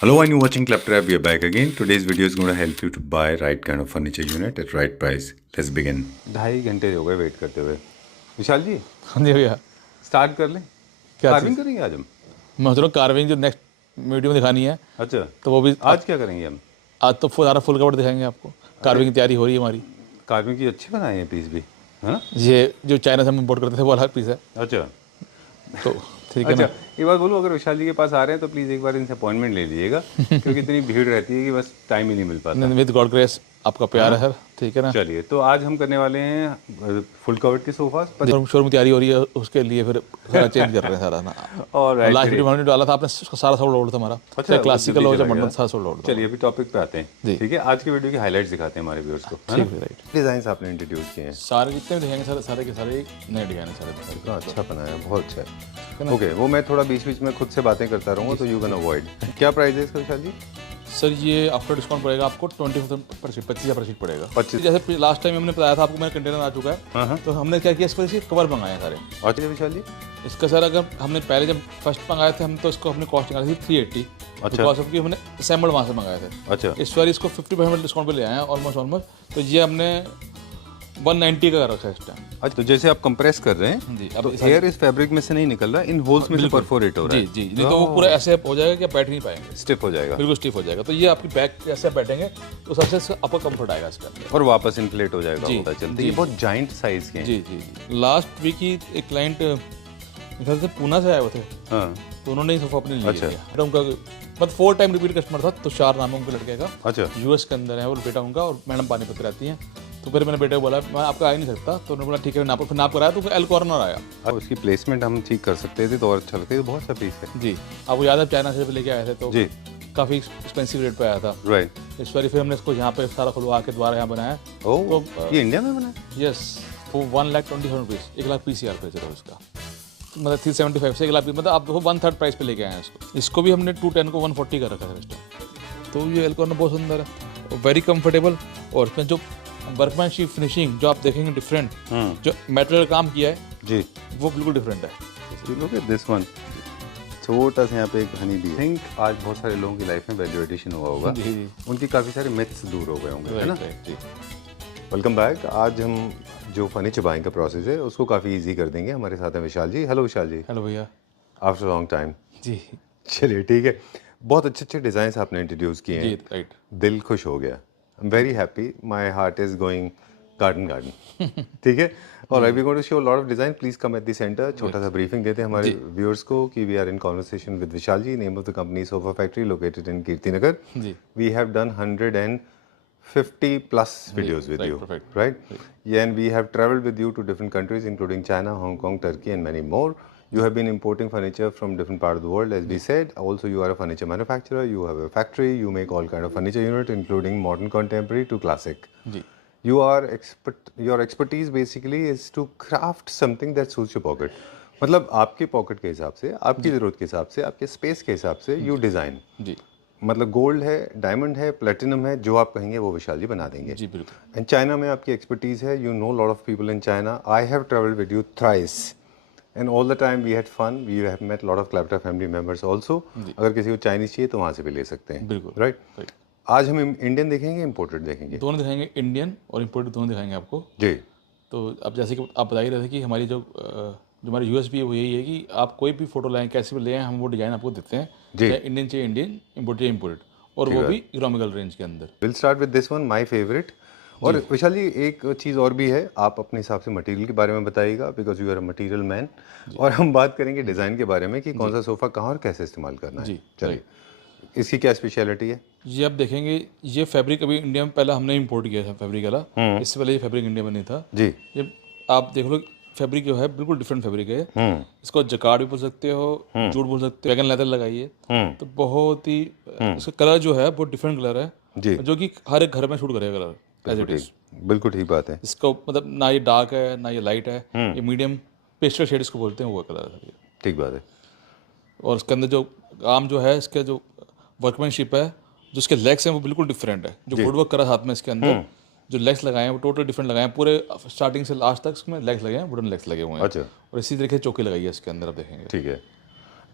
Hello and you're watching Claptrap. We are back again. Today's video is going to help you to buy right kind of furniture unit at right price. Let's begin. 2.5 घंटे हो गए wait करते हुए। विशाल जी हाँ जी भैया। Start कर लें। क्या कार्विंग चीज़? करेंगे आज हम। मैं सोच रहा हूँ कार्विंग जो नेक्स्ट वीडियो में दिखानी है अच्छा तो वो भी आज क्या करेंगे हम? आज तो सारा फुल कवर दिखाएंगे आपको। कार्विंग की तैयारी हो रही है हमारी। कार्विंग की अच्छे बनाए हैं पीस भी, है ना? ये जो चाइना से हम इम्पोर्ट करते थे वो अलग पीस है। अच्छा तो ठीक है अच्छा ना। एक बात बोलूँ, अगर विशाल जी के पास आ रहे हैं तो प्लीज़ एक बार इनसे अपॉइंटमेंट ले लीजिएगा क्योंकि इतनी भीड़ रहती है कि बस टाइम ही नहीं मिल पाता। विद गॉड ग्रेस आपका प्यार है सर, ठीक है ना। चलिए तो आज हम करने वाले हैं फुल कवर्ड के सोफास पर। शोरूम की तैयारी हो रही है, उसके लिए फिर सारा चेंज कर रहे हैं सारा ना। और लास्ट वीडियो में डाला था आपने, सारा सोल्ड आउट था हमारा। अच्छा, क्लासिकल हो जल्दी या चला मॉडर्न, गया। सारा सोल्ड आउट। चलिए अभी टॉपिक पे आते हैं। जी। ठीक है, आज की वीडियो की हाइलाइट्स दिखाते हैं हमारे व्यूअर्स को, है ना? ठीक है, राइट। डिजाइन्स आपने इंट्रोड्यूस किए हैं, सारे जितने भी दिखाएंगे सारे के सारे नए डिजाइन है सारे। तो अच्छा बनाया है, बहुत अच्छा है। ओके, वो मैं थोड़ा बीच बीच में खुद से बातें करता रहूँगा तो यू कैन अवॉइड। क्या प्राइस है इसका विशाल जी? सर ये आफ्टर डिस्काउंट पड़ेगा आपको 20% 25% पड़ेगा। 25। जैसे लास्ट टाइम हमने बताया था आपको, मेरा कंटेनर आ चुका है। हाँ। तो हमने क्या किया, इस पर इसके कवर मंगाए हैं सारे। अच्छा विशाल जी। इसका सर अगर हमने पहले जब फर्स्ट मंगाए थे हम तो इसको अपनी कॉस्ट निकाली थी 380। अच्छा। बिकॉज ऑफ कि हमने असेंबल वहाँ से मंगाए थे। अच्छा इस बार इसको 50% डिस्काउंट पे ले आए हैं ऑलमोस्ट। तो ये हमने 190 का कर रखा है इस टाइम। अच्छा, तो जैसे आप कंप्रेस कर रहे हैं जी, तो एयर इस फैब्रिक में से नहीं निकल रहा, इन होल्स में से परफोरेट हो रहा जी है। जी, नहीं तो वो पूरा ऐसे हो जाएगा कि आप बैठ नहीं पाएंगे, स्टिफ हो जाएगा बिल्कुल स्टिफ हो जाएगा। तो ये आपकी बैक ऐसे बैठेंगे तो सबसे आपको कंफर्ट आएगा इसके अंदर। और वापस इन्फ्लेट हो जाएगा, जी, पता चलता है। जी, ये बहुत जाइंट साइज के हैं। जी जी जी। लास्ट वीक ही एक क्लाइंट घर से पूना से आए हुए थे, हाँ तो उन्होंने ही सोफा अपने लिए अच्छा। लिया। बेटा उनका मतलब 4 टाइम रिपीट कस्टमर था, तुषार नाम है उनके लड़के का। अच्छा यूएस के अंदर है वो बेटा उनका, और मैडम पानीपत रहती हैं। तो फिर मैंने बेटे को बोला मैं आपका आ ही नहीं सकता, तो उन्होंने बोला ठीक है नाप, फिर नाप कराया तो एल कॉर्नर आया। अब उसकी प्लेसमेंट हम ठीक कर सकते थे तो और अच्छा लगता है। बहुत सा पीस है जी, आपको याद है चाइना से लेके आए थे तो जी, काफ़ी एक्सपेंसिव रेट पे आया था। राइट। इस बार फिर हमने इसको यहाँ पे सारा खुलवा के दोबारा यहाँ बनाया। ओह, ये इंडिया में बना है? यस, वो 1,20,000 रुपीज़, 1,00,000 PCR पे चलो इसका, मतलब 375 से 1,00,000, मतलब आप देखो 1/3 प्राइस पे लेके आए हैं इसको। इसको भी हमने 210 को 140 कर रखा है इस टाइम। तो ये एल कॉर्नर बहुत सुंदर है, वेरी कंफर्टेबल। और इसमें जो वर्कमैनशिप फिनिशिंग जो आप देखेंगे डिफरेंट, जो मेटेरियल काम किया है जी, वो बिल्कुल डिफरेंट है। Look at this one. छोटा सा यहाँ पे एक हनी बी। थिंक आज बहुत सारे लोगों की लाइफ में वैल्यू एडिशन हुआ होगा, जी जी, उनकी काफ़ी सारे मिथ्स दूर हो गए होंगे, है ना? राइट जी। Welcome back. आज हम जो फर्नीचर बाइंग का प्रोसेस है उसको काफ़ी इजी कर देंगे। हमारे साथ हैं विशाल जी। हेलो विशाल जी। हेलो भैया। After long time. जी चलिए ठीक है, बहुत अच्छे अच्छे डिज़ाइन आपने इंट्रोड्यूस किए जी, हैं, राइट। दिल खुश हो गया। I am very happy, my heart is going garden. ठीक है, और I we going to show lot of design. Please come at the centre. छोटा सा ब्रीफिंग देते हैं हमारे व्यूअर्स को कि we are in conversation with Vishal ji, name of the company sofa factory located in Kirti Nagar. जी, we have done 150 plus videos with right, you, perfect. right? Yeah, and we have traveled with you to different countries, including China, Hong Kong, Turkey, and many more. You have been importing furniture from different parts of the world, as we said. Also, you are a furniture manufacturer. You have a factory. You make all kind of furniture unit, including modern, contemporary to classic. जी You are expert. Your expertise basically is to craft something that suits your pocket. मतलब आपके pocket के हिसाब से, आपकी ज़रूरत के हिसाब से, आपके स्पेस के हिसाब से यू डिज़ाइन। जी मतलब गोल्ड है, डायमंड है, प्लेटिनम है, जो आप कहेंगे वो विशाल जी बना देंगे। जी, बिल्कुल। एंड चाइना में आपकी एक्सपर्टीज़ है। You know lot of people in China. I have travelled with you thrice and all the time we had fun. We have met lot of clapter family members also. अगर किसी को Chinese चाहिए तो वहाँ से भी ले सकते हैं, बिल्कुल, राइट? राइट। आज हम इंडियन देखेंगे, इम्पोर्टेड देखेंगे? दोनों दिखाएंगे, इंडियन और इम्पोर्टेड दोनों दिखाएंगे आपको। जी तो अब जैसे कि आप बता ही रहे थे कि हमारी जो हमारी यूएसपी है वो यही है कि आप कोई भी फोटो लाएं, कैसे भी ले आएं, हम वो डिज़ाइन आपको देते हैं। जी। चाहे इंडियन चाहिए इंडियन, इम्पोर्टेड चाहिए इम्पोर्टेड, और वो भी इकोनॉमिकल रेंज के अंदर। Will start with this one, my favourite. और विशाल जी एक चीज़ और भी है, आप अपने हिसाब से मटेरियल के बारे में बताइएगा, because you are a material man. और हम बात करेंगे डिज़ाइन के बारे में कि कौन सा सोफ़ा कहाँ और कैसे इस्तेमाल करना है। जी, चलिए, इसकी क्या स्पेशलिटी है? ये आप देखेंगे, ये फैब्रिक अभी इंडिया में पहले हमने इंपोर्ट किया था फैब्रिक वाला। इससे पहले ये फैब्रिक इंडिया में नहीं था। जी। ये आप देख लो, फैब्रिक जो है बिल्कुल डिफरेंट फैब्रिक है। इसको जकार्ड भी बोल सकते हो, जूट बोल सकते हो, वैगन लेदर लगाइए। तो बहुत ही इसका कलर जो है बहुत डिफरेंट कलर है जी, जो कि हर एक घर में शूट करेगा कलर एज इट इज। बिल्कुल ठीक बात है। इसका मतलब ना ये डार्क है ना ये लाइट है, ये मीडियम पेस्टल शेड इसको बोलते हैं, वो कलर है। ठीक बात है। और इसके अंदर जो आर्म जो है, इसका जो वर्कमैनशिप है, जो इसके लेग्स हैं वो बिल्कुल डिफरेंट है। जो वुड वर्क करा साथ में इसके अंदर जो लेग्स लगाए हैं वो टोटल डिफरेंट लगाए हैं। पूरे स्टार्टिंग से लास्ट तक इसमें लेग्स लगे हैं, वुडन लेग्स लगे हुए हैं। अच्छा, और इसी तरीके से चौकी लगाई है इसके अंदर, आप देखेंगे। ठीक है।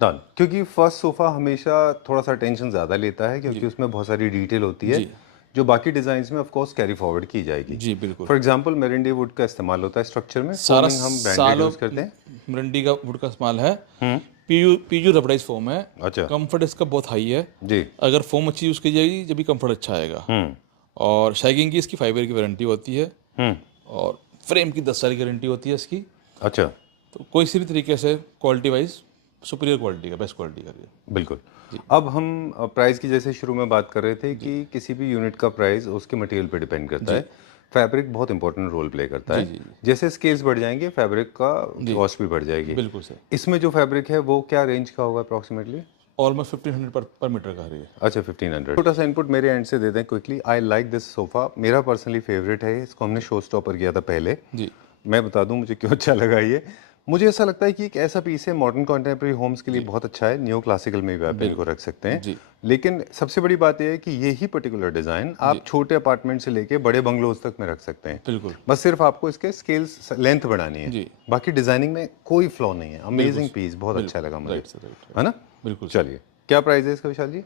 डन। क्योंकि फर्स्ट सोफा हमेशा थोड़ा सा टेंशन ज़्यादा लेता है क्योंकि उसमें बहुत सारी डिटेल होती है जी। जो बाकी डिज़ाइंस में ऑफ कोर्स कैरी फॉरवर्ड की जाएगी। जी बिल्कुल। फॉर एग्जांपल मेरेंडी वुड का इस्तेमाल होता है स्ट्रक्चर में, सारा फोमिंग हम ब्रांडेड सालों यूज़ करते हैं। मिरंडी का वुड का इस्तेमाल है। पीयू रबराइज फोम है। अच्छा कंफर्ट इसका बहुत हाई है। जी। अगर फोम अच्छी यूज़ की जाएगी जब भी कंफर्ट अच्छा आएगा। और शैगिंग की इसकी 5 ईयर की वारंटी होती है। और फ्रेम की 10 साल की गारंटी होती है इसकी। अच्छा तो कोई सी भी तरीके से क्वालिटी वाइज सुपीरियर क्वालिटी का, बेस्ट क्वालिटी का ये। बिल्कुल। अब हम प्राइस की जैसे शुरू में बात कर रहे थे कि किसी भी यूनिट का प्राइस उसके मटेरियल पे डिपेंड करता है। फैब्रिक बहुत इंपॉर्टेंट रोल प्ले करता है। जैसे स्केल्स बढ़ जाएंगे फैब्रिक का कॉस्ट भी बढ़ जाएगी। बिल्कुल सर। इसमें जो फैब्रिक है वो क्या रेंज का होगा अप्रॉक्सीमेटली? ऑलमोस्ट 1500 पर मीटर का है ये। अच्छा 1500। छोटा सा इनपुट मेरे एंड से दे दें quickly. I like this sofa, मेरा पर्सनली फेवरेट है। इसको हमने शो स्टॉपर किया था पहले। जी। मैं बता दूं मुझे क्यों अच्छा लगा ये। मुझे ऐसा लगता है कि एक ऐसा पीस है मॉडर्न कॉन्टेम्प्रेरी होम्स के लिए बहुत अच्छा है। न्यू क्लासिकल में भी आप इनको रख सकते हैं। जी। लेकिन सबसे बड़ी बात यह है कि यही पर्टिकुलर डिज़ाइन आप छोटे अपार्टमेंट से लेके बड़े बंगलोज तक में रख सकते हैं। बिल्कुल। बस सिर्फ आपको इसके स्केल्स लेंथ बढ़ानी है। जी। बाकी डिजाइनिंग में कोई फ्लॉ नहीं है। अमेजिंग पीस, बहुत अच्छा लगा मुझे, राइट सर, राइट। है ना? बिल्कुल। चलिए क्या प्राइस है इसका विशाल जी?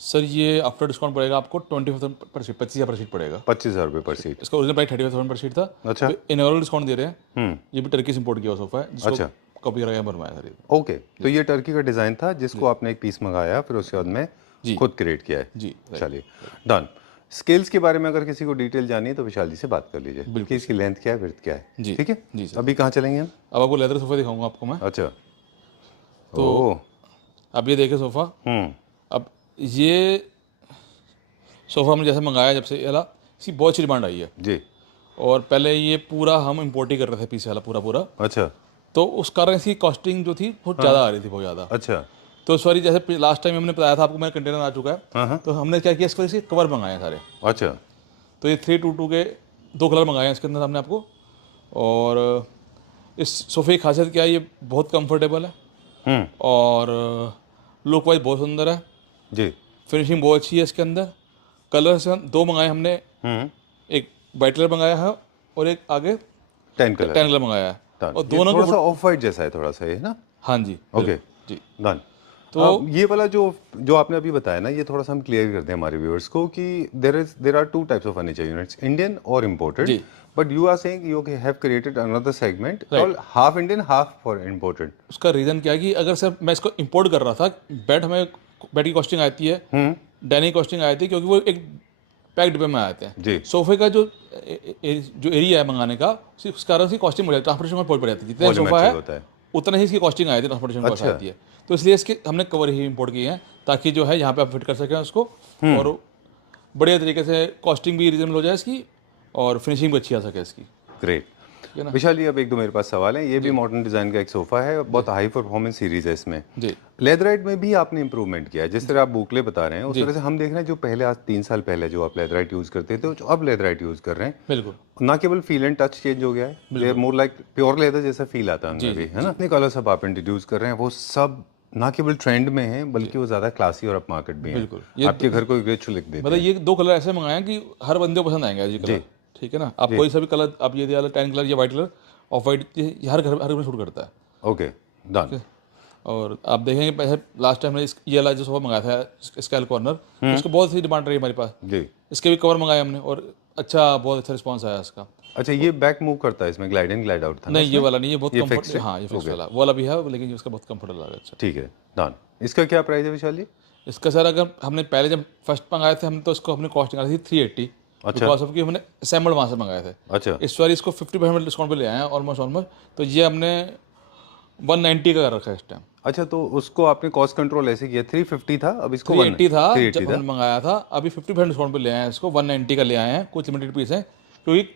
सर ये आफ्टर डिस्काउंट पड़ेगा आपको 25,000 पर सीट, 25,000 पर सीट पड़ेगा। 25,000 रुपये पर सीट। इसका ओरिजिनल प्राइस 35,000 पर सीट था। अच्छा। इनऑरल डिस्काउंट दे रहे हैं। ये भी टर्की से इंपोर्ट किया हुआ सोफा है जिसको अच्छा। कॉपी करा के बनवाया सर ये। ओके, तो ये टर्की का डिज़ाइन था जिसको आपने एक पीस मंगाया फिर उसके बाद में खुद क्रिएट किया है। जी। चलिए डन। स्केल्स के बारे में अगर किसी को डिटेल जानी है तो विशाल जी से बात कर लीजिए। बिल्कुल। इसकी लेंथ क्या है, विड्थ क्या है? जी। ठीक है जी सर। अभी कहाँ चलेंगे हम? अब आपको लेदर सोफा दिखाऊंगा आपको मैं। अच्छा। तो अब ये देखे सोफा। अब ये सोफा हमने जैसे मंगाया जब से वाला, इसकी बहुत अच्छी डिमांड आई है जी। और पहले ये पूरा हम इम्पोर्ट ही कर रहे थे पीछे वाला पूरा। अच्छा। तो उस कारण इसकी कॉस्टिंग जो थी बहुत ज़्यादा आ रही थी, बहुत ज़्यादा। अच्छा। तो सॉरी जैसे लास्ट टाइम हमने बताया था आपको, मैं कंटेनर आ चुका है। तो हमने क्या किया, इसके कवर मंगाए सारे। अच्छा। तो ये 322 के 2 कलर मंगाए हैं इसके अंदर हमने आपको। और इस सोफे की खासियत क्या है, ये बहुत कंफर्टेबल है और लुक वाइज बहुत सुंदर है जी। फिनिशिंग बहुत अच्छी है इसके अंदर। कलर से 2 मंगाए हमने, एक वाइट कलर मंगाया है और एक आगे 10 कलर मंगाया है। और ये दोनों थोड़ा को सा ऑफ वाइट जैसा है थोड़ा सा, ये ना? हाँ जी। ओके जी। डन। तो ये वाला जो आपने अभी बताया ना, ये थोड़ा सा हम क्लियर कर दें हमारे व्यूअर्स को कि there are 2 types of furniture units, Indian और इम्पोर्टेड। जी। But you are saying you have created another segment called half Indian half for imported. उसका रीज़न क्या है कि अगर सर मैं इसको इंपोर्ट कर रहा था, बेड की कॉस्टिंग आती है, डाइनिंग कॉस्टिंग आई थी, क्योंकि वो एक पैक डिब्बे में आते हैं। जी। सोफे का जो एरिया है मंगाने का, उस कारण उसकी कॉस्टिंग बढ़ जाती है, ट्रांसपोर्टेशन में पड़ जाती है। जितना सोफा है उतना ही इसकी कॉस्टिंग आई थी, ट्रांसपोर्टेशन कॉस्ट आती है। तो इसलिए इसके हमने कवर ही इंपोर्ट किए हैं ताकि जो है यहाँ पे आप फिट कर सकें उसको और बढ़िया तरीके से कॉस्टिंग भी रीजनेबल हो जाए इसकी और फिनिशिंग भी अच्छी आ सके इसकी। ग्रेट। विशाल जी अब एक दो मेरे पास सवाल है। ये भी मॉडर्न डिजाइन का एक सोफा है, बहुत हाई परफॉर्मेंस सीरीज है इसमें। जी। लेदराइट में भी आपने इंप्रूवमेंट किया है, जिस तरह आप बुकले बता रहे हैं उस तरह से हम देख रहे हैं जो पहले आज 3 साल पहले जो आप लेदराइट यूज करते थे, जो अब लेदराइट यूज कर रहे हैं, बिल्कुल ना केवल फील एंड टच चेंज हो गया है, दे मोर लाइक प्योर लेदर जैसा फील आता है अंदर भी, है ना? इतने कलर सब आप इंट्रोड्यूस कर रहे हैं, वो सब ना केवल ट्रेंड में है बल्कि वो ज्यादा क्लासी और अप मार्केट भी है। बिल्कुल। आपके घर को रिच लिख देते हैं। मतलब ये 2 कलर ऐसे मंगाए हैं कि हर बंदे को पसंद आएंगे जी कलर। ठीक है ना? आप कोई सा भी कलर, आप ये वाला टैन कलर या वाइट कलर, ऑफ वाइट, हर घर में शूट करता है। Okay done. और आप देखेंगे पहले लास्ट टाइम हमने ये वाला जो सोफा मंगाया था स्काई कॉर्नर, इसको बहुत सी डिमांड रही हमारे पास जी। इसके भी कवर मंगाए हमने और बहुत अच्छा रिस्पांस आया इसका। अच्छा, ये बैक मूव करता है, इसमें ग्लाइड इन ग्लाइड आउट था? नहीं, ये वाला नहीं, ये बहुत फिक्स कंफर्ट। हाँ, ये फिक्स वाला, वो वाला भी है लेकिन इसका बहुत कंफर्टेबल लगा। अच्छा ठीक है डन। इसका क्या प्राइस है विशाल जी? इसका सर अगर हमने पहले जब फर्स्ट मंगाए थे हम, तो इसको हमने कॉस्ट निकाली थी 380। अच्छा। बिकॉज ऑफ कि हमने असेंबल्ड वहाँ से मंगाए थे। अच्छा। इस बार इसको 50% डिस्काउंट पे ले आए हैं ऑलमोस्ट। तो ये हमने 190 का कर रखा है इस टाइम। अच्छा, तो उसको आपने कॉस्ट कंट्रोल ऐसे किया, 350 था अब इसको 380 था 380 जब हमने मंगाया था, अभी 50% डिस्काउंट पे ले आए हैं इसको, 190 का ले आए हैं। कुछ लिमिटेड पीस है क्योंकि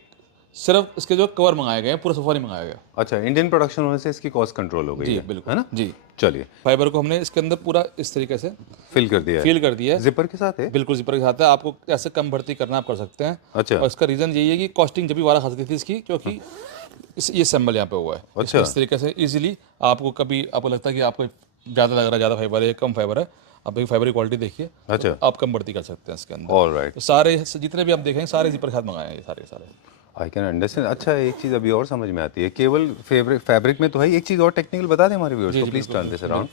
सिर्फ इसके जो कवर मंगाए गए हैं, पूरा सोफा नहीं मंगाया गया। अच्छा, इंडियन प्रोडक्शन होने से इसकी कॉस्ट कंट्रोल हो गई जी है, बिल्कुल, है ना? जी। चलिए, फाइबर को हमने इसके अंदर पूरा इस तरीके से फिल कर दिया है। फील कर दिया है, जिपर के साथ है? बिल्कुल जिपर के साथ है। आपको ऐसे कम भर्ती करना आप कर सकते हैं। अच्छा। और इसका रीज़न यही है कि कॉस्टिंग जब भी वारा खाती थी इसकी, क्योंकि ये सैम्बल यहाँ पे हुआ है। अच्छा। इस तरीके से इजीली आपको कभी आपको लगता है कि आपको ज़्यादा लग रहा है, ज़्यादा फाइबर है या कम फाइबर है, आप एक फाइबर की क्वालिटी देखिए। अच्छा। तो आप कम भर्ती कर सकते हैं इसके अंदर। ऑलराइट। तो सारे जितने भी आप देखेंगे सारे जिपर के साथ मंगाए हैं ये सारे। I can understand. अच्छा, एक चीज़ अभी और समझ में आती है, केवल फैब्रिक में तो है, एक चीज़ और टेक्निकल बता दें हमारे व्यूअर्स को प्लीज, टर्न दिस अराउंड।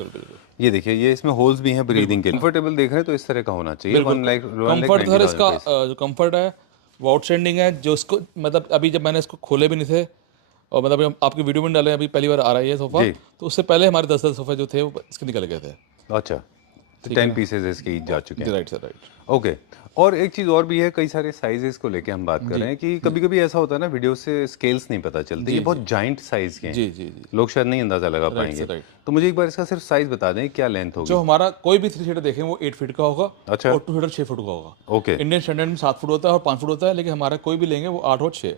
ये देखिए, ये इसमें होल्स भी हैं ब्रीदिंग के लिए। कंफर्टेबल देख रहे हैं तो इस तरह का होना चाहिए। बिल्कुल। 1 लाख कंफर्ट सर इसका जो कंफर्ट है वो आउटस्टैंडिंग है। जो इसको मतलब अभी जब मैंने इसको खोले भी नहीं थे और मतलब अभी आपकी वीडियो में डाले, अभी पहली बार आ रहा है ये सोफा, जी। तो उससे पहले हमारे 10 सोफे जो थे वो इसके निकल गए थे। अच्छा, तो 10 पीसेज इसके ईच जा चुके हैं। Right sir, right. ओके। और एक चीज़ और भी है, कई सारे साइजेस को लेके हम बात कर रहे हैं कि कभी कभी ऐसा होता है ना, वीडियो से स्केल्स नहीं पता चलते, ये बहुत जाइंट साइज के हैं। जी जी जी। लोग शायद नहीं अंदाजा लगा पाएंगे। right. तो मुझे एक बार इसका सिर्फ साइज बता दें, क्या लेंथ होगी। जो हमारा कोई भी 3 सीटर देखें वो 8 फीट का होगा। अच्छा। और 2 सीटर 6 फुट का होगा। ओके। इंडियन स्टैंडर्ड में 7 फुट होता है और 5 फुट होता है, लेकिन हमारा कोई भी लेंगे वो 8 और 6।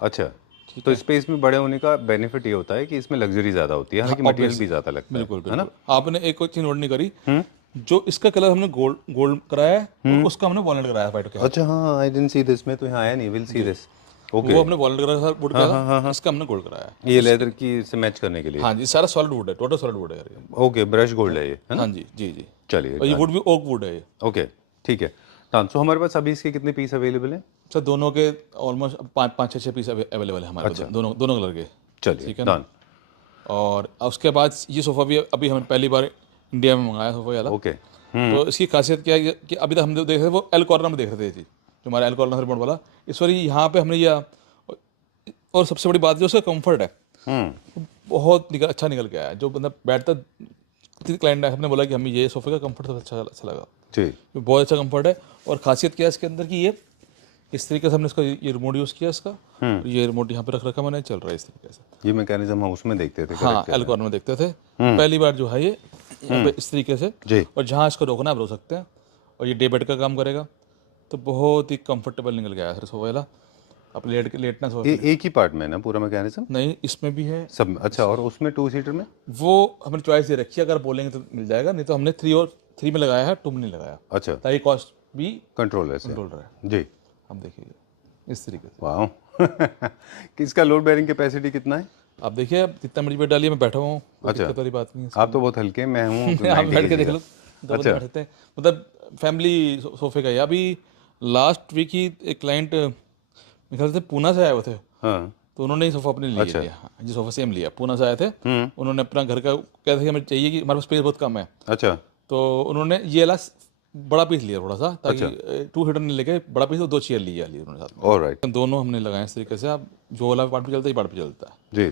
अच्छा, तो स्पेस में बड़े होने का बेनिफिट ये होता है कि इसमें लग्जरी ज़्यादा होती है, हालांकि मटेरियल भी ज़्यादा लगता है। बिल्कुल बिल्कुल। आपने एक और चीज नोट नहीं करी, जो इसका कलर हमने गोल्ड कराया है और उसका हमने वॉलनट कराया है व्हाइट के। अच्छा, हाँ, आई डिडंट सी दिस, में तो यहाँ आया नहीं, विल सी दिस। ओके। वो हमने वॉलनट कराया था वुड का, इसका हमने गोल्ड कराया है। ये लेदर की से मैच करने के लिए। हाँ जी, सारा सॉलिड वुड है, टोटल सॉलिड वुड है यार ये। ओके, ब्रश गोल्ड है ये, है ना। हाँ जी जी जी। चलिए, और ये वुड भी ओक वुड है ये। ओके, ठीक है। डन। सो हमारे पास अभी इसके कितने पीस अवेलेबल हैं। सर दोनों के ऑलमोस्ट 5-6 पीस अवेलेबल है हमारे पास, दोनों कलर के। चलिए, ठीक है डन। और उसके बाद ये सोफ़ा भी अभी हमने पहली बार इंडिया में मंगाया सोफ़ा वाला। ओके। तो इसकी खासियत क्या है कि अभी तक हम जो देख रहे थे वो एल कॉर्नर में देख रहे थे ये चीज़, जो हमारा एल कॉर्नर रिमोट वाला। इस बार यहाँ पे हमने यह, और सबसे बड़ी बात जो उसका कंफर्ट है बहुत अच्छा निकल के आया है। जो मतलब बैठता क्लाइंट हमने बोला कि हमें ये सोफे का कंफर्ट सबसे अच्छा लगा जी। बहुत अच्छा कंफर्ट है। और खासियत क्या है इसके अंदर की, ये इस तरीके से हमने इसका ये रिमोट यूज़ किया इसका। ये रिमोट यहाँ पे रख रखा मैंने, चल रहा है इस तरीके से। ये मैकेनिज्म हम उसमें देखते थे। हाँ, एल कॉर्नर में देखते थे, पहली बार जो है ये यहाँ पे इस तरीके से। जी। और जहाँ इसको रोकना आप रोक सकते हैं, और ये डे बेड का काम करेगा। तो बहुत ही कंफर्टेबल निकल गया है सर सोफा वाला। आप लेटना सोफा ये एक ही पार्ट में है ना पूरा मैकेनिज्म। नहीं, इसमें भी है सब। अच्छा, और उसमें 2 सीटर में वो हमने चॉइस दे रखी है, अगर बोलेंगे तो मिल जाएगा, नहीं तो हमने 3 में लगाया है, 2 में नहीं लगाया, अच्छा, ताकि कॉस्ट भी कंट्रोल है कंट्रोल रहे। जी। आप देखिए इस तरीके से। वाह। किसका लोड बेयरिंग कैपेसिटी कितना है। आप देखिए, अब जितना मर्जी बैठ डालिए, मैं बैठा हूँ, कोई दिक्कत वाली बात नहीं है। आप तो बहुत हल्के, मैं हूँ आप बैठ के देख लो, डबल बैठ सकते हैं। मतलब फैमिली सोफे का है। अभी लास्ट वीक ही एक क्लाइंट मेरे ख्याल से पूना से आए हुए थे, हाँ। तो उन्होंने ही सोफा अपने लिए लिया। हाँ, ये सोफा सेम लिया, पूना से आए थे। उन्होंने अपना घर का कहते थे कि हमें चाहिए कि हमारे पास स्पेस बहुत कम है, अच्छा, तो उन्होंने ये वाला बड़ा पीस लिया थोड़ा सा, ताकि 2 सीटर नहीं लेके बड़ा पीस, 2 चेयर लिया उन्होंने साथ में। ऑलराइट। दोनों हमने लगाए इस तरीके से। आप जो वाला पार्ट पे चलता है, ये पार्ट पे चलता है, जी।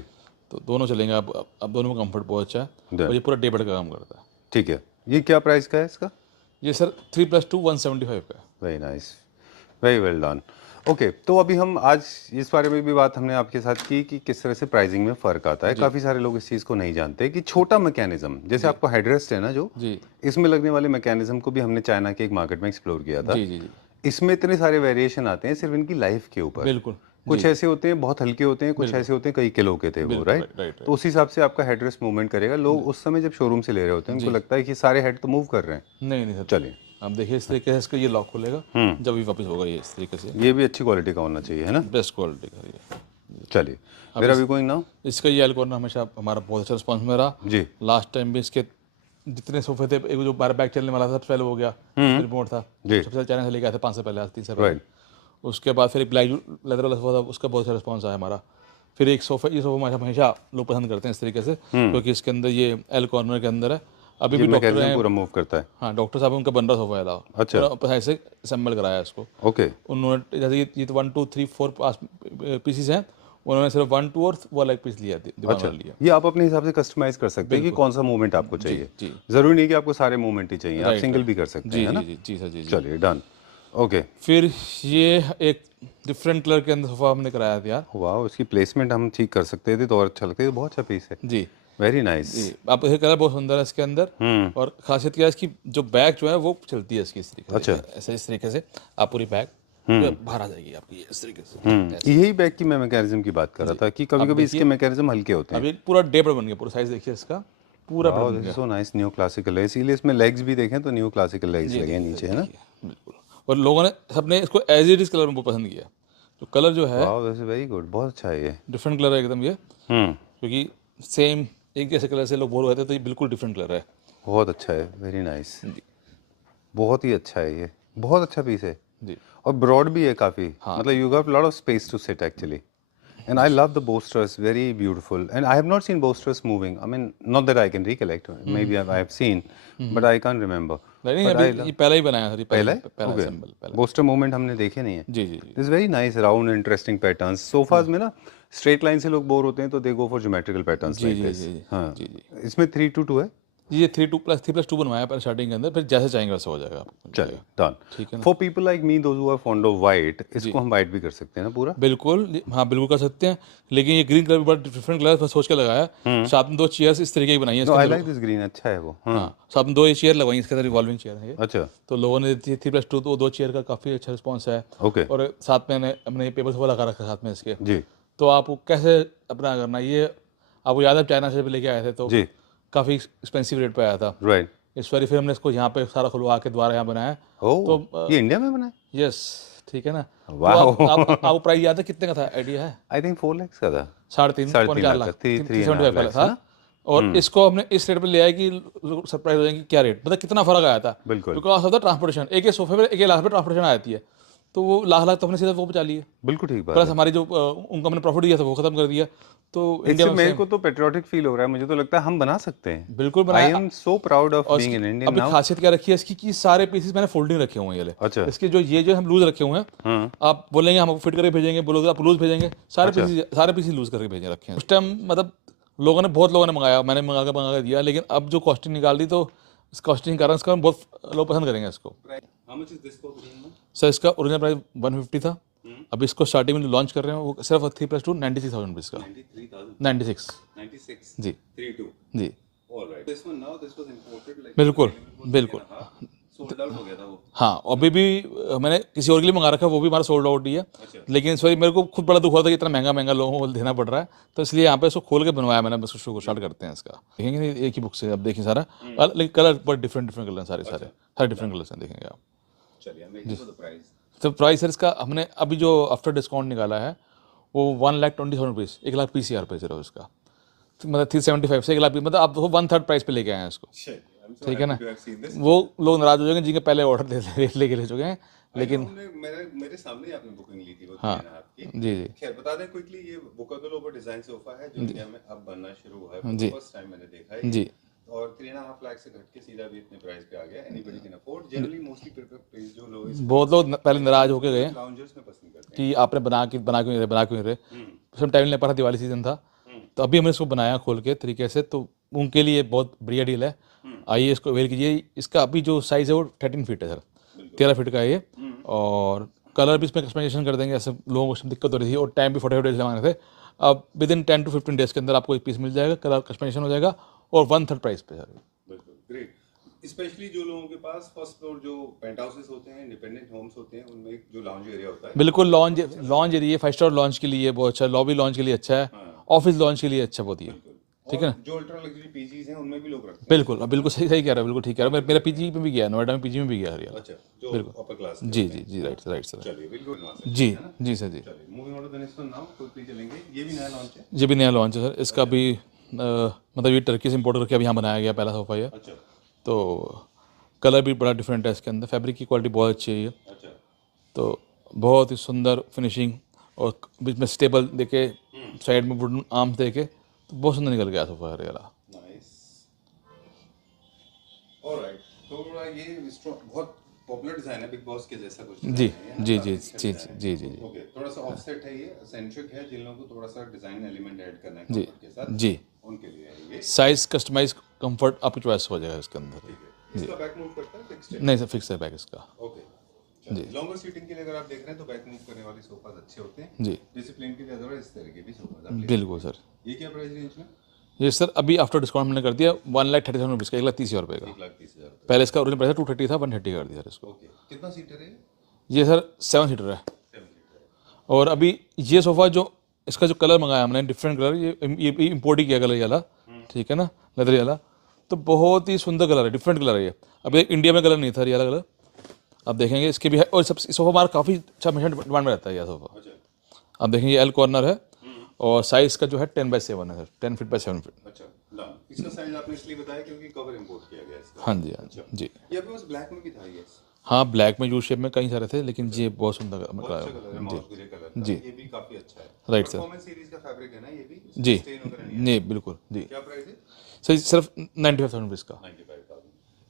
तो दोनों चलेंगे। अब दोनों में कंफर्ट बहुत अच्छा है, और ये पूरा डे बेड का काम करता है। ठीक है। ये क्या प्राइस का है इसका। ये सर 3+2 175 का है। Very nice, very well done. Okay, तो अभी हम आज इस बारे में भी बात हमने आपके साथ की कि किस तरह से प्राइसिंग में फ़र्क आता है। काफ़ी सारे लोग इस चीज़ को नहीं जानते कि छोटा मैकेनिज्म, जैसे आपको हेडरेस्ट है ना जो, जी इसमें लगने वाले मैकेनिज्म को भी हमने चाइना के एक मार्केट में एक्सप्लोर किया था। जी जी जी। इसमें इतने सारे वेरिएशन आते हैं सिर्फ इनकी लाइफ के ऊपर। बिल्कुल। कुछ ऐसे होते हैं बहुत हल्के होते हैं, कुछ ऐसे होते हैं कई किलो के थे वो, राइट। तो उस हिसाब से आपका हेडरेस्ट मूवमेंट करेगा। लोग उस समय जब शोरूम से ले रहे होते हैं उनको लगता है कि सारे हेड तो मूव कर रहे हैं। नहीं सर, चलिए आप देखिए इस तरीके से इसका ये लॉक खुलेगा जब भी वापस होगा, ये इस तरीके से। ये भी अच्छी क्वालिटी का होना चाहिए, है ना। बेस्ट क्वालिटी का ये। चलिए, मेरा भी कोई ना, इसका ये एल कॉर्नर हमेशा हमारा बहुत अच्छा रिस्पॉन्स में रहा जी। लास्ट टाइम भी इसके जितने सोफे थे, एक जो बार बैक चलने वाला था पहले हो गया, रिमोट था, जी। सबसे चाइना से लेके आए थे 5 साल पहले, आज 3 साल पहले। उसके बाद फिर एक ब्लैक लेदर वाला सोफा था, उसका बहुत अच्छा रिस्पॉन्स आया हमारा। फिर एक सोफा, ये सोफा हमेशा लोग पसंद करते हैं इस तरीके से, क्योंकि इसके अंदर ये एल कॉर्नर के अंदर है। अभी भी डॉक्टर हैं, पूरा मूव करता है। हाँ, डॉक्टर साहब उनका बन रहा सोफा है। अच्छा, ऐसे असेंबल कराया इसको। ओके। उन्होंने जैसे ये तो 1 2 3 4 पीसीस हैं, उन्होंने सिर्फ 1 2 और वो अलग पीस लिया, अच्छा, लिया। ये आप अपने हिसाब से कस्टमाइज कर सकते हैं कि कौन सा मूवमेंट आपको चाहिए। जी। जरूरी नहीं कि आपको सारे मूवमेंट ही चाहिए, आप सिंगल भी कर सकते हैं, है ना। जी सर जी। चलिए, डन। ओके। फिर ये एक डिफरेंट कलर के अंदर सोफा हमने कराया था यार। वाह, इसकी प्लेसमेंट हम ठीक कर सकते थे तो और अच्छा लगता है। बहुत अच्छा पीस है जी, वेरी नाइस। आप ये कलर बहुत सुंदर है इसके अंदर। और खासियत क्या है इसकी, जो बैक जो है वो चलती है इसकी इस तरीके से। अच्छा। ऐसे इस तरीके से आप पूरी बैक बाहर आ जाएगी आपकी इस तरीके से। यही बैग की मैं मैकेनिज्म की बात कर रहा था कि कभी कभी इसके मैकेनिज्म हल्के होते हैं। अभी पूरा डेब्ड बन गया, पूरा साइज देखिए इसका, पूरा बन गया। सो नाइस, न्यू क्लासिकल है, इसीलिए इसमें लेग्स भी देखें तो न्यू क्लासिकल लेग्स लगे हैं नीचे, है ना। बिल्कुल। और लोगों ने सबने इसको एज इट इज कलर में पसंद किया। जो कलर जो है, वाह, दैट्स वेरी गुड, बहुत अच्छा है ये। डिफरेंट कलर है एकदम ये, क्योंकि सेम एक जैसे कलर से लोग बोर हो रहे थे, तो ये बिल्कुल डिफरेंट कलर है। बहुत अच्छा है, वेरी नाइस, बहुत ही अच्छा है ये, बहुत अच्छा पीस है। जी और ब्रॉड भी है काफी, मतलब you have lot of space to sit actually. And I love the bolsters, very beautiful. And I have not seen bolsters moving. I mean, not that I can recollect. Maybe I have seen, but I can't remember. नहीं But अभी I ये love. पहला ही बनाया sir, ये पहला है? पहला Okay. Symbol पहला. Bolster movement हमने देखे नहीं है. जी जी जी This is very nice, round, interesting patterns. Sofas में ना straight line से लोग बोर होते हैं तो they go for geometrical patterns ji like ji this. जी हाँ. जी जी इसमें 3-2-2 है. ये 3+2 बनवाया पहले स्टार्टिंग के अंदर, फिर जैसे चाहेंगे वैसा हो जाएगा आपको. चलिए, done. ठीक है ना. For people like me, those who are fond of white, इसको हम white भी कर सकते हैं ना पूरा. बिल्कुल, हाँ बिल्कुल कर सकते हैं, लेकिन ये ग्रीन कलर भी बड़ा डिफरेंट कलर सोच के लगाया. साथ में 2 चेयर्स इस तरीके की बनाई है No, इसके I अंदर. like this green. अच्छा है वो. हाँ. हाँ, साथ में 2 ये चेयर लगवाई इसके अंदर, रिवॉल्विंग चेयर है ये. अच्छा. तो लोगों ने 3+2 तो 2 चेयर का काफ़ी अच्छा रिस्पॉन्स है. Okay. और साथ में हमने पेपर सोफा लगा रखा है साथ में इसके. जी. तो आपको कैसे अपना करना, ये आपको याद है चाइना से भी लेके आए थे तो जी. काफ़ी एक्सपेंसिव रेट पे आया था. Right. इस बार फिर हमने इसको यहाँ पे सारा खुलवा के दोबारा यहाँ बनाया. Oh, ये इंडिया में बना है? यस, ठीक है ना. Wow. तो आपको प्राइस याद है कितने का था, आइडिया है? I think 4 lakhs का था. 3.5 लाख, 3.5 पहले था. और इसको हमने इस रेट पे ले आया कि सरप्राइज हो जाएंगे क्या रेट, मतलब कितना फर्क आया था. बिल्कुल. बिकॉज ऑफ द ट्रांसपोर्टेशन, एक ही सोफे पे 1 लाख पे ट्रांसपोर्टेशन आ जाती है, तो वो लाख तो हमने सीधा वो बचा लिए. बिल्कुल ठीक बात प्लस है. हमारी जो उनको हमने प्रॉफिट दिया था वो खत्म कर दिया. तो इससे इंडिया में मेरे को तो पेट्रियोटिक फील हो रहा है. मुझे तो लगता है हम बना सकते हैं. बिल्कुल I बनाया. am so proud of being an Indian अभी now. खासियत क्या रखी है इसकी कि सारे पीसेस मैंने फोल्डिंग रखे हुए हैं ये ले. अच्छा. इसके जो हम लूज रखे हुए हैं, आप बोलेंगे हम फिट करके भेजेंगे, बोलोगे आप लूज भेजेंगे, सारे पीसेस लूज करके भेजे रखे हैं. उस टाइम मतलब बहुत लोगों ने मंगाया, मैंने मंगा के दिया, लेकिन अब जो कॉस्टिंग निकाल दी तो इस कॉस्टिंग के कारण इसका बहुत लोग पसंद करेंगे इसको. सर इसका ओरिजिनल प्राइस 150 था. अभी इसको स्टार्टिंग में लॉन्च कर रहे हैं वो सिर्फ 3+2 96,000 रुपीज़ का. 96 जी जी बिल्कुल बिल्कुल. हाँ, अभी भी मैंने किसी और के लिए मंगा रखा है, वो भी हमारा सोल्ड आउट ही है. लेकिन इस बार मेरे को खुद बड़ा दुख हुआ था कि इतना महंगा लोगों को देना पड़ रहा है, तो इसलिए यहाँ पे इसको खोल के बनवाया मैंने. बस उसको स्टार्ट करते हैं इसका. देखेंगे एक ही बुक से, अब देखिए सारा, लेकिन कलर बहुत डिफरेंट कलर हैं, सारे डिफरेंट कलर्स हैं, देखेंगे आप. तो प्राइस सर इसका हमने अभी जो आफ्टर डिस्काउंट निकाला है वो 1,20,000 रुपीज़, 1 लाख PCR पे सिर्फ उसका. तो मतलब 375 से 1 लाख, मतलब आप 1/3 प्राइस पे लेके आए हैं इसको. ठीक है ना. वो लोग नाराज हो जाएंगे जिनके पहले ऑर्डर लेके ले चुके हैं, लेकिन मेरे सामने आपने बुकिंग ली थी वो हाँ जी जी खैर बता दें क्विकली, ये बुकागल ओवर डिजाइन सोफा है जो इंडिया में अब बनना शुरू हुआ है. जी. फर्स्ट टाइम मैंने देखा है जी. और 3.5 लाख से घट के सीधा भी इतने प्राइस पे आ गया. Anybody can afford. Generally mostly price जो लोग बहुत लोग पहले नाराज होके गए लाउंजर्स में पसंद करते कि आपने बना क्यों रहे. सब टाइम नहीं पा रहा, दिवाली सीजन था, तो अभी हमने इसको बनाया खोल के तरीके से, तो उनके लिए बहुत बढ़िया डील है. आइए इसको अवेल कीजिए. इसका अभी जो साइज़ है वो 13 फीट है सर, 13 फीट का है ये. और कलर भी इसमें कस्टमाइजेशन कर देंगे. ऐसे लोगों को दिक्कत हो रही थी और टाइम भी 45 डेज लगाने थे. अब विदिन 10 to 15 डेज के अंदर आपको एक पीस मिल जाएगा, कलर कस्टमाइजेशन हो जाएगा और 1/3 प्राइस पे सर. ग्रेट. स्पेशली जो लोगों के पास फर्स्ट फ्लोर जो पेंट हाउसेस होते हैं, इंडिपेंडेंट होम्स होते हैं, उनमें जो लाउंज एरिया होता है, बिल्कुल लॉन्च एरिया 5 स्टार लॉन्च के लिए बहुत अच्छा, लॉबी लॉन्च के लिए अच्छा है, ऑफिस लॉन्च के लिए अच्छा बहुत ही है. ठीक है ना. जो अल्ट्रा लग्जरी पीजीज हैं उनमें भी लोग रखते हैं. बिल्कुल सही कह रहा है, बिल्कुल ठीक कह रहा है. मेरा पीजी में भी गया, नोएडा में पीजी में भी गया हरियाणा. अच्छा, जो अपर क्लास. जी राइट सर. चलिए बिल्कुल जी सर जी. चलिए moving on to the next one now. Quickly चलेंगे. ये भी नया लॉन्च है. ये भी नया लॉन्च है सर. इसका भी मतलब ये टर्की से इम्पोर्ट करके अभी यहाँ बनाया गया पहला सोफा है. अच्छा. तो कलर भी बड़ा डिफरेंट है इसके अंदर, फैब्रिक की क्वालिटी बहुत अच्छी है ये. अच्छा. तो बहुत ही सुंदर फिनिशिंग और बीच में स्टेबल देके, साइड में वुडन आर्म्स देके, तो बहुत सुंदर निकल गया सोफा वाला. नाइस. ऑलराइट. तो ये बहुत पॉपुलर डिजाइन है, बिग बॉस के जैसा कुछ. जी. ओके. थोड़ा सा ऑफसेट है ये, सेंट्रिक है. जिन लोगों को थोड़ा सा डिजाइन एलिमेंट ऐड करना है जी के साथ, जी, उनके लिए है ये. साइज कस्टमाइज कंफर्ट आपकी चॉइस हो जाएगा इसके अंदर. इसका बैक मूव करता है फिक्स्ड है? नहीं सर, फिक्स है बैक इसका. ओके. जी. लॉन्गर सीटिंग के लिए अगर आप देख रहे हैं तो बैक मूव करने वाले सोफाज अच्छे होते हैं. जी डिसिप्लिन के लिए अदरवाइज इस तरह के भी सोफाज. बिल्कुल सर. ये क्या प्राइस रेंज में? ये सर अभी आफ्टर डिस्काउंट हमने कर दिया 1,30,000 रुपीज़ का, 1,30,000 रुपये का. 1,30,000. पहले इसका ओरिजिनल प्राइस 230 था, 130 कर दिया सर इसको. ओके. कितना सीटर है ये सर 7 सीटर है. 7 सीटर. और अभी ये सोफ़ा जो इसका जो कलर मंगाया हमने डिफरेंट कलर, ये इम्पोर्ट ही किया कलर ये वाला. ठीक है ना, लेदर वाला. तो बहुत ही सुंदर कलर है, डिफरेंट कलर है ये. अभी इंडिया में कलर नहीं था ये वाला कलर, आप देखेंगे इसके भी है. और सब सोफ़ा हमारा काफ़ी अच्छा हमेशा डिमांड में रहता है यह सोफ़ा. अच्छा. आप देखेंगे एल कॉर्नर है और साइज़ का जो है 10/7 है सर, 10 फीट बाई 7 फीट. अच्छा. डन. इसका साइज आपने इसलिए बताया क्योंकि कवर इंपोर्ट किया गया है इसका. हाँ जी अच्छा. जी. ये अपने पास ब्लैक में भी था ये. हाँ ब्लैक में यू शेप में कई सारे थे, लेकिन ये बहुत सुंदर अच्छा कलर है, मॉस ग्रे कलर का। जी। ये भी काफी अच्छा है। Right sir. परफॉर्मेंस सीरीज का फैब्रिक है ना ये भी, जी स्टेन वगैरह नहीं है। नहीं बिल्कुल जी क्या प्राइस है? सर, सिर्फ 95,000 रुपीज़ का। 95,000।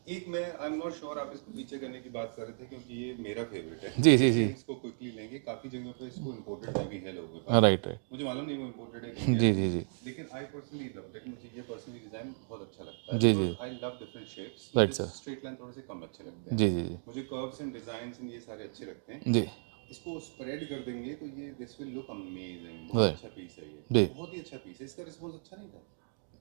एक मैं आई एम नॉट श्योर, आप इसको पीछे करने की बात कर रहे थे क्योंकि ये मेरा फेवरेट है। जी जी जी। इसको क्विकली लेंगे, काफी जगहों पे इसको इंपोर्टेड में भी है लोगों के पास। Right right. मुझे मालूम नहीं वो इंपोर्टेड है कि जी जी जी। लेकिन आई पर्सनली लव इट। मुझे ये पर्सनली डिजाइन बहुत अच्छा लगता है। जी जी। I love different shapes. Right, sir. Straight line थोड़े से कम अच्छे लगते हैं जी जी जी मुझे। कर्व्स एंड डिजाइन्स एंड ये सारे अच्छे लगते हैं। जी। इसको स्प्रेड कर देंगे तो ये this will look amazing. Right. बहुत अच्छा पीस है ये, जी। बहुत ही अच्छा पीस है। इसका रिस्पांस अच्छा नहीं था?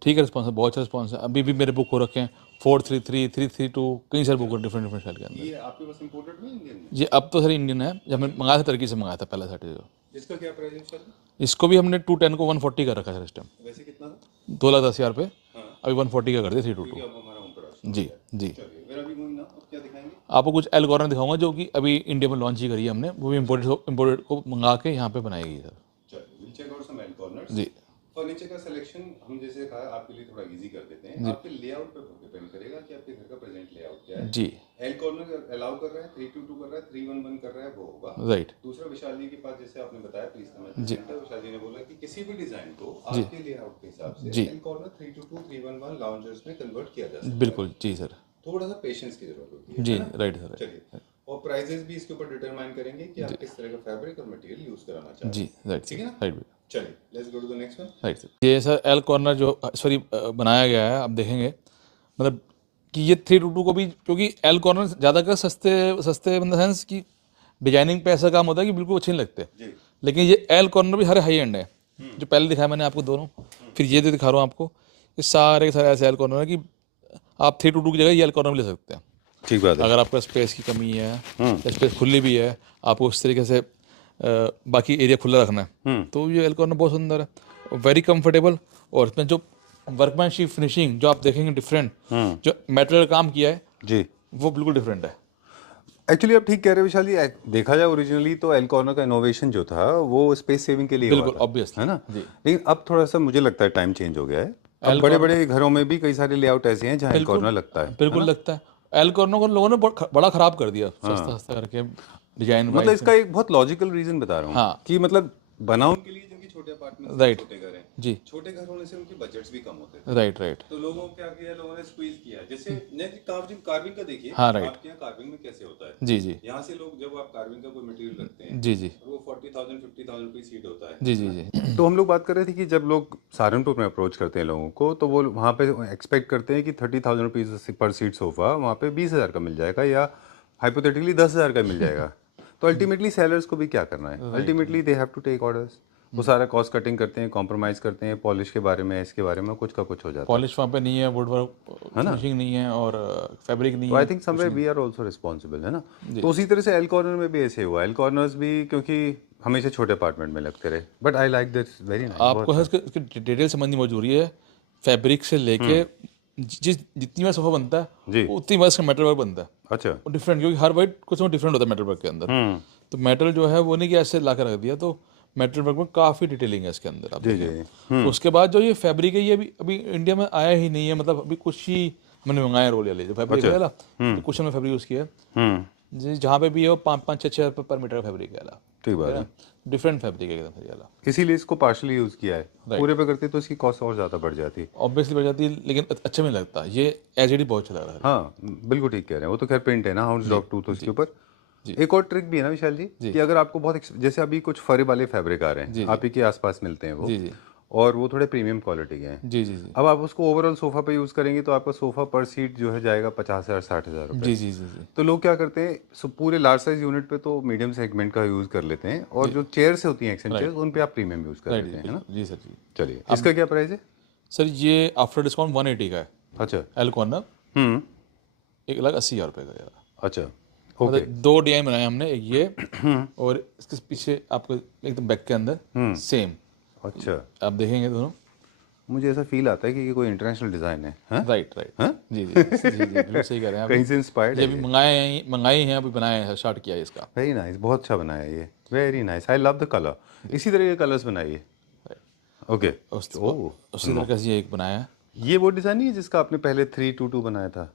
ठीक है, रिस्पॉन्स है, बहुत अच्छा रिस्पॉन्स है। अभी भी मेरे बुक हो रखे हैं 433, 332, कई सारे बुक हैं डिफरेंट डिफरेंट स्टाइल के अंदर। ये आपके पास इंपोर्टेड में इंडियन में? ये अब तो सर इंडियन है, जब मैंने मंगाया था टर्की से मंगाया था पहला सेट जो। इसका क्या प्राइस है सर? इसको भी हमने 210 को 140 का रखा है इस टाइम। वैसे कितना था? 2,10,000 रुपये। हाँ। अभी 140 का कर दिया 322। क्योंकि अब हमारा होम प्रोडक्शन जी जी। चलिए फिर अभी गोइंग ना, अब क्या दिखाएंगे? आपको कुछ एल कॉर्नर दिखाऊंगा जो कि अभी इंडिया में लॉन्च ही करी है हमने, वो भी इम्पोर्टेड को मंगा के यहाँ पे बनाई गई सर। चलिए will check out some L corners. जी। फर्नीचर का सिलेक्शन हम जैसे कहा आपके लिए थोड़ा इजी कर देते हैं। आपके लेआउट पर डिपेंड करेगा कि आपके घर का प्रेजेंट लेआउट क्या है। जी। एल कॉर्नर अलाउ कर रहा है, 322 कर रहा है, 311 कर रहा है, वो होगा। राइट। दूसरा विशाल जी के पास जैसे आपने बताया प्लीज जी। विशाल जी ने बोला कि किसी भी डिजाइन को जी। आपके लेआउट के हिसाब से जी। एल कॉर्नर 322 311 लाउंजर्स में कन्वर्ट किया जा सकता है। बिल्कुल जी सर। थोड़ा सा पेशेंस की जरूरत होती है जी ना? Right sir. चलिए, और प्राइजेस भी इसके ऊपर डिटरमाइन करेंगे कि आप किस तरह का फैब्रिक और मटेरियल यूज कराना चाहते हैं। जी राइट ठीक है ना? राइट चलिए let's go to the next one. Right sir. ये सर एल कॉर्नर जो सॉरी बनाया गया है, आप देखेंगे मतलब कि ये 322 को भी, क्योंकि एल कॉर्नर ज़्यादातर सस्ते सस्ते इन द सेंस कि डिजाइनिंग पे ऐसा काम होता है कि बिल्कुल अच्छे नहीं लगते, जी। लेकिन ये एल कॉर्नर भी हर हाई एंड है। जो पहले दिखाया मैंने आपको दोनों, फिर ये जो दिखा रहा हूँ आपको, ये सारे के सारे ऐसे एल कॉर्नर है कि आप 322 की जगह ये एल कॉर्नर भी ले सकते हैं। ठीक बात है। अगर आपका स्पेस की कमी है या स्पेस खुली भी है, आपको उस तरीके से बाकी एरिया खुला रखना है, तो ये एल कॉर्नर बहुत सुंदर है, वेरी कंफर्टेबल। और इसमें जो वर्कमैनशिप फिनिशिंग जो आप देखेंगे डिफरेंट, जो मेटेरियल काम किया है जी, वो बिल्कुल डिफरेंट है। एक्चुअली आप ठीक कह रहे हो विशाल जी। देखा जाए ओरिजिनली तो एल कॉर्नर का इनोवेशन जो था वो स्पेस सेविंग के लिए हुआ बिल्कुल था, ऑब्वियसली है ना? जी। लेकिन अब थोड़ा सा मुझे लगता है टाइम चेंज हो गया है। अब बड़े बड़े घरों में भी कई सारे लेआउट ऐसे हैं जहाँ एल कॉर्नर लगता है। बिल्कुल लगता है। एल कॉर्नर को लोगों ने बड़ा खराब कर दिया, सस्ता सस्ता करके डिजाइन मतलब इसका एक बहुत लॉजिकल रीजन बता रहा हूँ हाँ। कि मतलब बनाओ उनके लिए जिनके छोटे अपार्टमेंट राइट छोटे घर हैं। जी। छोटे घर होने से उनके बजट्स भी कम होते हैं। Right right. तो लोगों क्या किया, लोगों ने स्क्वीज किया। जैसे कार्विंग का देखिए, हाँ, right. आपके यहाँ कार्विंग में कैसे होता है। जी जी यहाँ से लोग जब आप कार्विंग का कोई मटेरियल रखते हैं जी जी वो 40,000 50,000 रुपये सीट होता है। जी जी जी। तो हम लोग बात कर रहे थे कि जब लोग सहारनपुर में अप्रोच करते हैं लोगों को, तो वो वहाँ पे एक्सपेक्ट करते हैं कि 30,000 रुपीज़ पर सीट सोफा वहाँ पे 20,000 का मिल जाएगा या हाइपोथेटिकली 10,000 का मिल जाएगा। तो अल्टीमेटली सेलर्स को भी क्या करना है, ultimately they have to take orders. वो सारा कॉस्ट कटिंग करते हैं, कॉम्प्रोमाइज़ करते हैं, पॉलिश के बारे में, इसके बारे में कुछ का कुछ हो जाता है। पॉलिश वहाँ पे नहीं है, वुड वर्क फिनिशिंग नहीं है और फैब्रिक नहीं तो है। I think somewhere we are also responsible, है ना? तो उसी तरह से एल कॉर्नर में भी ऐसे हुआ। एल कॉर्नर्स भी क्योंकि हमेशा छोटे अपार्टमेंट में लगते रहे, but I like this very nice. आपको है इसकी डिटेल समझनी बहुत जरूरी है। फैब्रिक से लेके जितनी बार सोफा बनता जी। है उतनी बार इसका मेटल वर्क बनता है अच्छा। डिफरेंट, क्योंकि हर वाइट कुछ डिफरेंट होता है मेटल वर्क के अंदर। तो मेटल जो है वो नहीं कि ऐसे ला कर रख दिया, तो मेटल वर्क में काफ़ी डिटेलिंग है इसके अंदर। आप जी देखें। उसके बाद जो ये फैब्रिक है, ये अभी इंडिया में आया ही नहीं है, मतलब अभी कुछ ही हमने मंगाया रोल वाले जो फैब्रिक है, तो कुछ हमने फैब्रिक यूज़ किया है जी। जहाँ पे भी है वो 5-6 पर मीटर फैब्रिक है। ठीक बात है। डिफरेंट फैब्रिक है एकदम सही वाला। इसीलिए इसको पार्शली यूज किया है। पूरे पे करते तो इसकी कॉस्ट और ज्यादा बढ़ जाती। ऑब्वियसली बढ़ जाती है, लेकिन अच्छा नहीं लगता। ये एचडी बहुत अच्छा लग रहा है। हाँ बिल्कुल ठीक कह रहे हैं। वो तो खैर प्रिंट है ना, हाउंड डॉग टूथ उसके ऊपर। एक और ट्रिक भी है ना विशाल जी, कि अगर आपको बहुत जैसे अभी कुछ फरे वाले फैब्रिक आ रहे हैं, आप ही के आसपास मिलते हैं वो, जी जी और वो थोड़े प्रीमियम क्वालिटी के हैं। जी जी जी अब आप उसको ओवरऑल सोफा पे यूज करेंगे तो आपका सोफा पर सीट जो है जाएगा 50,000 60,000 रुपये। जी जी जी जी। तो लोग क्या करते हैं, पूरे लार्ज साइज यूनिट पे तो मीडियम सेगमेंट का यूज कर लेते हैं, और जो चेयर्स होती हैं एक्सेंट चेयर्स, उन पे आप प्रीमियम यूज कर लेते हैं, है ना? जी सर जी। चलिए इसका क्या प्राइस है? सर ये आफ्टर डिस्काउंट 180 का है। अच्छा। एल कॉर्नर 1,80,000 रुपये का यार। अच्छा ओके। मतलब 2 डिजाइन बनाए हमने, एक ये और इसके पीछे आपको एकदम बैक के अंदर सेम। अच्छा, आप देखेंगे दोनों। मुझे ऐसा फील आता है कि ये कोई इंटरनेशनल डिजाइन है। हाँ? राइट राइट जी जी जी जी बिल्कुल सही कह रहे हैं आप। कहीं से इंस्पायर्ड ये है? अभी मंगाए हैं, अभी बनाए हैं, स्टार्ट किया है इसका। वेरी नाइस, बहुत अच्छा बनाया है ये, very nice. I love the colour. इसी तरह के कलर्स बनाइए। ओके। उसी तरह का ये एक बनाया है। ये वो डिजाइन नहीं है जिसका आपने पहले 322 बनाया था?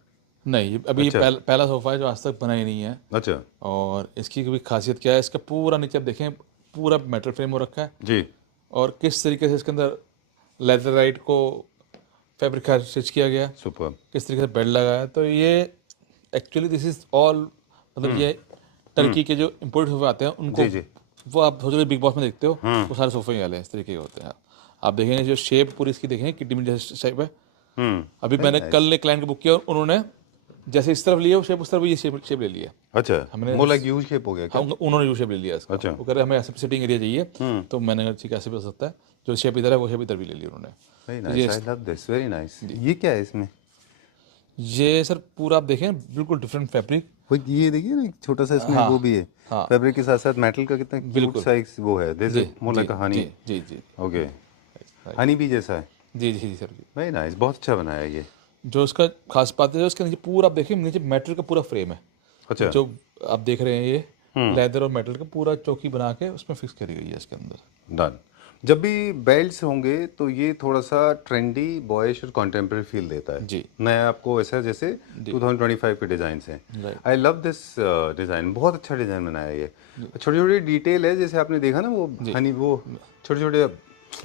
नहीं, ये अभी ये पहला सोफ़ा है जो आज तक बना ही नहीं है। अच्छा और इसकी कभी खासियत क्या है, इसका पूरा नीचे आप देखें पूरा मेटल फ्रेम हो रखा है, जी, और किस तरीके से इसके अंदर लेदरराइट को फैब्रिक का स्टिच किया गया, सुपर। किस तरीके से बेल्ट लगाया है। तो ये एक्चुअली दिस इज ऑल, मतलब ये टर्की के जो इम्पोर्ट सोफे आते हैं उनको, जी, जी। वो आप सोचो बिग बॉस में देखते हो, वो सारे सोफे ही वाले हैं इस तरीके के होते हैं। आप देखेंगे जो शेप पूरी इसकी देखेंगे कितनी में जैसे शेप है। अभी मैंने कल एक क्लाइंट को बुक किया, उन्होंने जैसे इस तरफ लिया वो शेप, उस तरफ ये शेप ले लिया। अच्छा, हमने वो लाइक यू शेप हो गया क्या? हाँ, उन्होंने यू शेप ले लिया इसका। अच्छा। वो कह रहे हमें ऐसे सिटिंग एरिया चाहिए, तो मैंने कहा ठीक है ऐसे भी हो सकता है, जो शेप इधर है वो शेप इधर भी ले लिया उन्होंने। Very nice, I love this, very nice. ये क्या है इसमें? ये सर पूरा आप देखें बिल्कुल डिफरेंट फैब्रिक। वो ये देखिए ना, एक छोटा सा इसमें वो भी है, हाँ। फैब्रिक के साथ साथ मेटल का कितना क्यूट सा एक वो है, this is more like a honey. जी जी जी ओके, हनी बी जैसा है। जी जी जी सर जी। वेरी नाइस, बहुत अच्छा बनाया है ये। जो उसका खास बात है, उसके नीचे पूरा आप देखिए, नीचे मेटल का पूरा फ्रेम है। अच्छा, जो आप देख रहे हैं ये लेदर और मेटल का पूरा चौकी बना के उसमें फिक्स करी गई है इसके अंदर। डन। जब भी बेल्ट्स होंगे तो ये थोड़ा सा ट्रेंडी, बॉयश और कॉन्टेम्प्रेरी फील देता है। जी। नया आपको ऐसा जैसे 2025 के डिजाइन हैं। Right. I love this design, बहुत अच्छा डिजाइन बनाया है ये। छोटी छोटी डिटेल है, जैसे आपने देखा ना वो हनी, वो छोटे छोटे,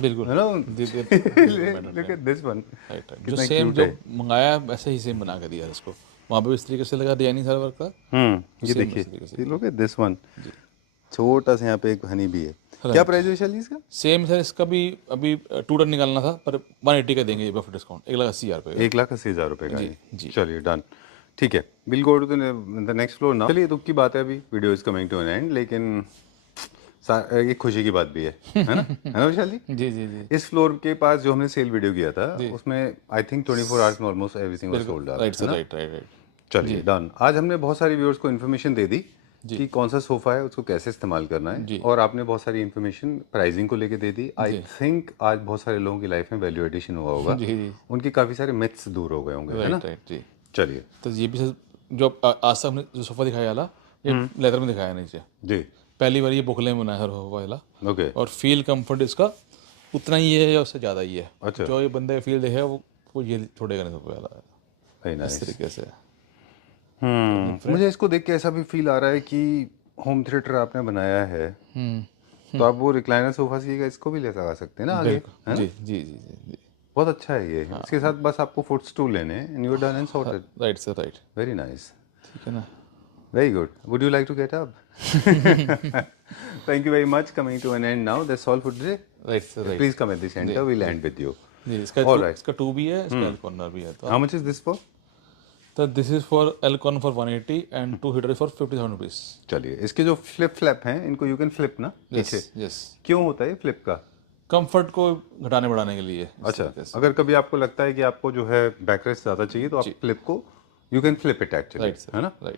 बिल्कुल है ना। Right look at this one, right. जो कितना सेम cute जो है। मंगाया वैसे ही सेम बना के दिया है इसको, वहाँ पे इस तरीके से लगा डिजाइनिंग सारा वर्क का। ये Same देखिए, इस तरीके से। लुक एट दिस वन, छोटा सा यहाँ पे एक हनी भी है। क्या प्राइस है विशाली इसका? सेम सर, इसका भी अभी 2 टन निकालना था, पर 180 का देंगे आफ्टर डिस्काउंट, 1,80,000 रुपये। 1,80,000 रुपये का जी, है। जी। चलिए डन, ठीक है, will go to the next floor now. चलिए, दुख की बात है, अभी video is coming to an end, लेकिन एक खुशी की बात भी है ना, है ना विशाली? जी जी जी। इस फ्लोर के पास जो हमने सेल वीडियो किया था, उसमें आई थिंक 24 आवर्स में almost everything was sold out, right है सर, ना? Right right right. चलिए डन। आज हमने बहुत सारे व्यूअर्स को इन्फॉर्मेशन दे दी कि कौन सा सोफा है, उसको कैसे इस्तेमाल करना है, और आपने बहुत सारी इन्फॉर्मेशन प्राइसिंग को लेके दे दी। आई थिंक आज बहुत सारे लोगों की लाइफ में वैल्यू एडिशन हुआ होगा, जी जी। उनकी काफ़ी सारे मिथ्स दूर हो गए होंगे, है ना? राइट राइट जी। चलिए तो ये भी सर, जो आज तक हमने जो सोफा दिखाया वाला, ये लेदर में दिखाया नीचे, जी, पहली बार ये बुकले में बनाया सर सोफा वाला। ओके, और फील कंफर्ट इसका उतना ही है या उससे ज़्यादा ही है। अच्छा। जो ये बंदे फील देखेगा वो ये छोड़ेगा नहीं सोफा वाला, वेरी इस नाइस। तरीके से। मुझे इसको देख के ऐसा भी फील आ रहा है कि होम थिएटर आपने बनाया है, तो आप वो रिक्लाइनर सोफा सीएगा, इसको भी ले लगा सकते हैं ना आगे, है ना? जी जी जी जी। बहुत अच्छा है ये। इसके साथ बस आपको फुट स्टूल लेने हैं and you are done and sorted. Right sir, right. Very nice, ठीक है ना। very good. Would you like to get up? Thank you very much. Coming to an end now. That's all for today. Right sir, right. Please come at the center. We'll end with you. जी, इसका All right. इसका 2 भी है, इसका L corner भी है। How much is this for? तो this is for L corner for 180 and 2 seater for 50,000 rupees. चलिए, इसके जो फ्लिप फ्लैप हैं, इनको यू कैन फ्लिप ना पीछे। यस। क्यों होता है फ्लिप का? कंफर्ट को घटाने बढ़ाने के लिए। अच्छा, अगर कभी आपको लगता है कि आपको जो है बैकरेस्ट ज़्यादा चाहिए, तो आप फ्लिप को you can flip it actually, right sir, है ना? राइट।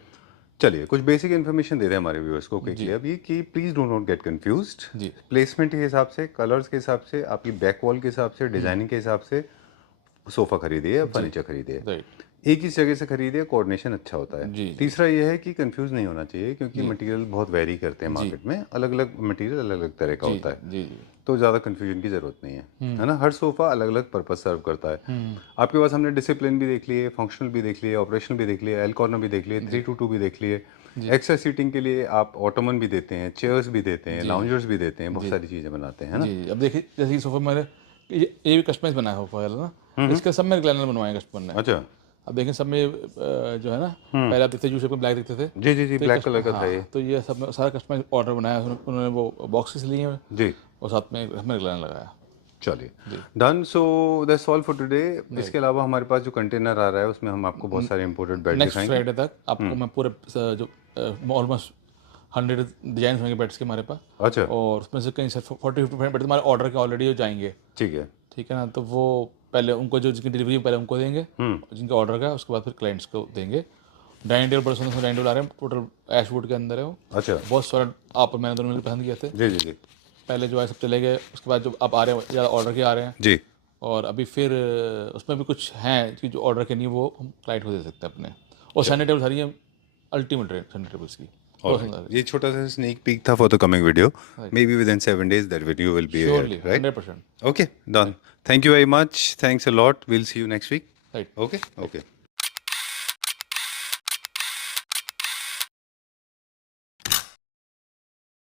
चलिए, कुछ बेसिक इन्फॉर्मेशन दे दें हमारे व्यूअर्स को क्विकली अभी, कि please do not get confused. जी। प्लेसमेंट के हिसाब से, कलर्स के हिसाब से, आपकी बैक वॉल के हिसाब से, डिजाइनिंग के हिसाब से सोफा खरीदिए या फर्नीचर खरीदिए। राइट। एक ही जगह से खरीदिए, कोऑर्डिनेशन अच्छा होता है। जी। तीसरा ये है कि कंफ्यूज नहीं होना चाहिए, क्योंकि मटेरियल बहुत वेरी करते हैं मार्केट में, अलग अलग मटेरियल अलग अलग तरह का होता है, जी जी। तो ज़्यादा कंफ्यूजन की ज़रूरत नहीं है ना? हर सोफा अलग अलग पर्पज सर्व करता है। आपके पास हमने डिसिप्लिन भी देख लिए, फंक्शनल भी देख लिए, ऑपरेशनल भी देख लिए, एल कॉर्नर भी देख लिए, 322 भी देख लिए, एक्स्ट्रा सीटिंग के लिए आप ऑटोमन भी देते हैं, चेयर्स भी देते हैं, लाउंजर्स भी देते हैं, बहुत सारी चीज़ें बनाते हैं, है ना? जी। अब देखिए, जैसे कि सोफा मेरे ये भी कस्टमाइज बनाया सोफा वाला ना, इसके सब में रिक्लाइनर बनवाए कस्टमर ने। अच्छा, अब देखें सब में जो है ना, पहले आप देखते यू शेप में ब्लैक दिखते थे। जी जी जी, तो ब्लैक कलर का था ये। तो ये सब में सारा कस्टमाइज ऑर्डर बनाया, उन्होंने वो बॉक्सेस लिए हैं जी, और साथ में हमें रिक्लाइनर लगाया। चलिए done. So that's all for today. इसके अलावा हमारे पास जो कंटेनर आ रहा है, उसमें हम आपको बहुत सारे इंपोर्टेड बेड नेक्स्ट दिखाएंगे। फ्राइडे तक आपको मैं पूरे जो ऑलमोस्ट 100 डिजाइन होंगे बेड्स के हमारे पास, अच्छा, और उसमें से कहीं से 40-50% बेड हमारे ऑर्डर के ऑलरेडी हो जाएंगे। ठीक है, ठीक है ना। तो वो पहले उनको जो जिनकी डिलीवरी पहले उनको देंगे, जिनका ऑर्डर का, उसके बाद फिर क्लाइंट्स को देंगे। डाइनिंग टेबल बड़े सुंदर डाइनिंग टेबल आ रहे हैं, टोटल ऐशवुड के अंदर है वो। अच्छा, बहुत सारा आप मैंने दोनों मिलकर पसंद किए थे। जी जी जी पहले जो है सब चले गए, उसके बाद जो अब आ रहे हैं ज़्यादा ऑर्डर के आ रहे हैं, जी, और अभी फिर उसमें भी कुछ हैं कि जो ऑर्डर के नहीं वो हम क्लाइंट को दे सकते हैं अपने। और सैंडल टेबल सारी है अल्टीमेट रेट सैंडल टेबल्स की। ये छोटा सा स्नेक पीक था for the coming video. Maybe within 7 days that video will be Surely, right? 100%. Okay, done. Thank you very much, thanks a lot, will see you next week. Right. Okay okay.